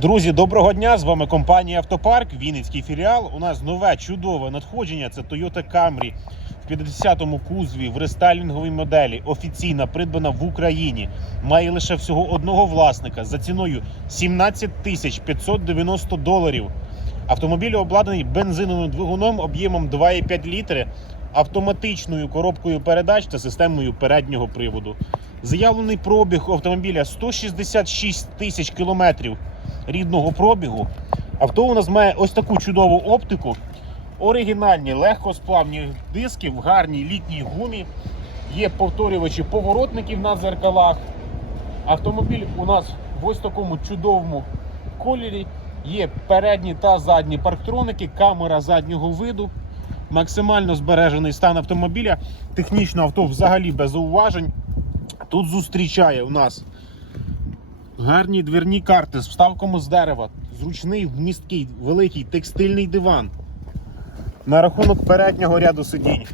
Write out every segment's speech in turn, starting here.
Друзі, доброго дня! З вами компанія Автопарк, Вінницький філіал. У нас нове чудове надходження. Це Toyota Camry в 50-му кузові в рестайлінговій моделі. Офіційно придбана в Україні. Має лише всього одного власника за ціною 17 тисяч 590 доларів. Автомобіль обладнаний бензиновим двигуном об'ємом 2,5 літри, автоматичною коробкою передач та системою переднього приводу. Заявлений пробіг автомобіля 166 тисяч кілометрів рідного пробігу. Авто у нас має ось таку чудову оптику. Оригінальні легкосплавні диски в гарній літній гумі. Є повторювачі поворотників на дзеркалах. Автомобіль у нас в ось такому чудовому кольорі. Є передні та задні парктроники, камера заднього виду. Максимально збережений стан автомобіля. Технічно авто взагалі без зауважень. Тут зустрічає у нас гарні двірні карти з вставками з дерева, зручний, вмісткий, великий текстильний диван. На рахунок переднього ряду сидінь.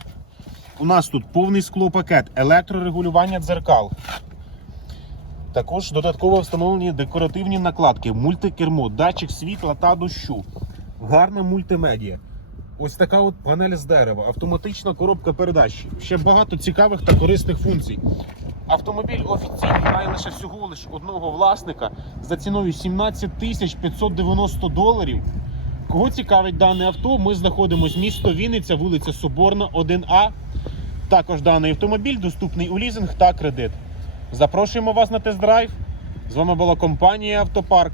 У нас тут повний склопакет, електрорегулювання дзеркал. Також додатково встановлені декоративні накладки, мультикермо, датчик світла та дощу. Гарна мультимедіа. Ось така от панель з дерева, автоматична коробка передач. Ще багато цікавих та корисних функцій. Автомобіль офіційно має лише всього лише одного власника за ціною 17 тисяч 590 доларів. Кого цікавить дане авто, ми знаходимося місто Вінниця, вулиця Соборна, 1А. Також даний автомобіль доступний у лізинг та кредит. Запрошуємо вас на тест-драйв. З вами була компанія Автопарк.